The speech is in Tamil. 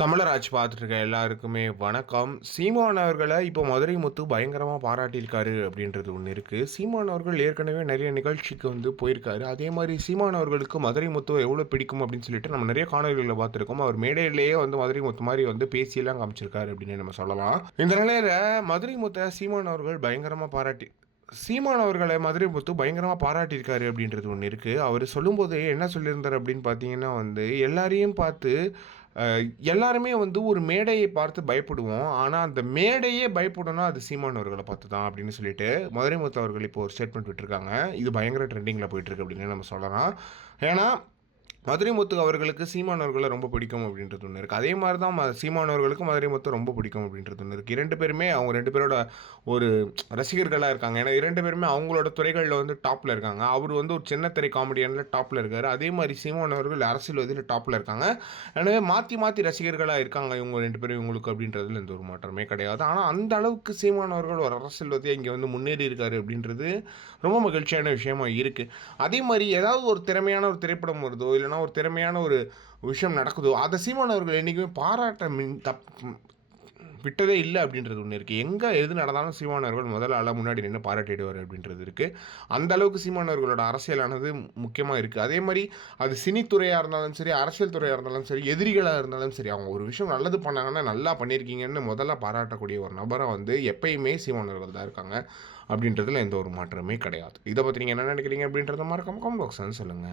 தமிழராஜ் பார்த்துட்டு இருக்க எல்லாருக்குமே வணக்கம். சீமான் அவர்கள இப்போ மதுரை முத்து பயங்கரமா பாராட்டியிருக்காரு அப்படின்றது ஒண்ணு இருக்கு. சீமான் அவர்கள் ஏற்கனவே நிறைய நிகழ்ச்சிக்கு போயிருக்காரு. அதே மாரி சீமான் அவர்களுக்கு மதுரை முத்துவ எவ்வளோ பிடிக்கும் அப்படின்னு சொல்லிட்டு நம்ம நிறைய காணொளிகள பார்த்துருக்கோம். அவர் மேடையிலேயே மதுரை முத்து மாரி பேசியெல்லாம் காமிச்சிருக்காரு அப்படின்னு நம்ம சொல்லலாம். இந்த நிலையில மதுரை முத்த சீமான் அவர்கள் பயங்கரமா சீமான் அவர்களை மதுரை முத்து பயங்கரமா பாராட்டியிருக்காரு அப்படின்றது ஒண்ணு இருக்கு. அவரு சொல்லும்போது என்ன சொல்லியிருந்தாரு அப்படின்னு பார்த்தீங்கன்னா எல்லாரையும் பார்த்து எல்லாருமே ஒரு மேடையை பார்த்து பயப்படுவோம். ஆனா, அந்த மேடையே பயப்படணும்னா அது சீமான் அவர்கள பார்த்து தான் அப்படின்னு சொல்லிட்டு, மதுரை முத்து அவர்கள் இப்போ ஒரு ஸ்டேட்மெண்ட் விட்டுருக்காங்க. இது பயங்கர ட்ரெண்டிங்கில போயிட்டுருக்கு அப்படின்னு நம்ம சொல்லலாம். ஏன்னா, மதுரை முத்து அவர்களுக்கு சீமான் அவர்கள ரொம்ப பிடிக்கும் அப்படின்றது ஒண்ணு இருக்கு. அதே மாரி தான் சீமான் அவர்களுக்கும் மதுரை முத்து ரொம்ப பிடிக்கும் அப்படின்றது ஒண்ணு இருக்கு. 2 பேருமே அவங்க 2 பேரோட ஒரு ரசிகர்களா இருக்காங்க. ஏன்னா 2 பேருமே அவங்களோட துறைகள்ல டாப்ல இருக்காங்க. அவரு ஒரு சின்ன திரை காமெடியன்ல டாப்ல இருக்காரு. அதே மாரி சீமான் அவர்கள் அரசியல்வாதியில டாப்ல இருக்காங்க. எனவே மாத்தி மாத்தி ரசிகர்களா இருக்காங்க இவங்க 2 பேரும் இவங்களுக்கு அப்படின்றதுல எந்த ஒரு மாற்றமே கிடையாது. ஆனா அந்த அளவுக்கு சீமான் அவர்கள் ஒரு அரசியல்வாதியா இங்க முன்னேறி இருக்காரு அப்படின்றது ரொம்ப மகிழ்ச்சியான விஷயமா இருக்கு. அதே மாரி ஏதாவது ஒரு திறமையான ஒரு திரைப்படம் வருதோ, இல்லன்னா ஒரு திறமையான ஒரு விஷயம் நடக்குதோ, அத சீமான் அவர்கள் என்னைக்குமே பாராட்ட விட்டதே இல்ல அப்படின்றது ஒண்ணு இருக்கு. எங்க எது நடந்தாலும் சீமான் அவர்கள் முதல் ஆளா முன்னாடி நின்னு பாராட்டிடுவாரு அப்படின்றது இருக்கு. அந்த அளவுக்கு சீமான் அவர்களோட அரசியலானது முக்கியமா இருக்கு. அதே மாரி அது சினித்துறையா இருந்தாலும் சரி, அரசியல் துறையா இருந்தாலும் சரி, எதிரிகளா இருந்தாலும் சரி, அவங்க ஒரு விஷயம் நல்லது பண்ணாங்கன்னா, நல்லா பண்ணியிருக்கீங்கன்னு முதல்ல பாராட்டக்கூடிய ஒரு நபரா எப்பயுமே சீமான் அவர்கள் தான் இருக்காங்க. அப்படின்றதுல எந்த ஒரு மாற்றமே கிடையாது. இத பத்தி நீங்க என்ன நினைக்கிறீங்க அப்படின்றத மறக்காம கமெண்ட் பாக்ஸ்ல சொல்லுங்க.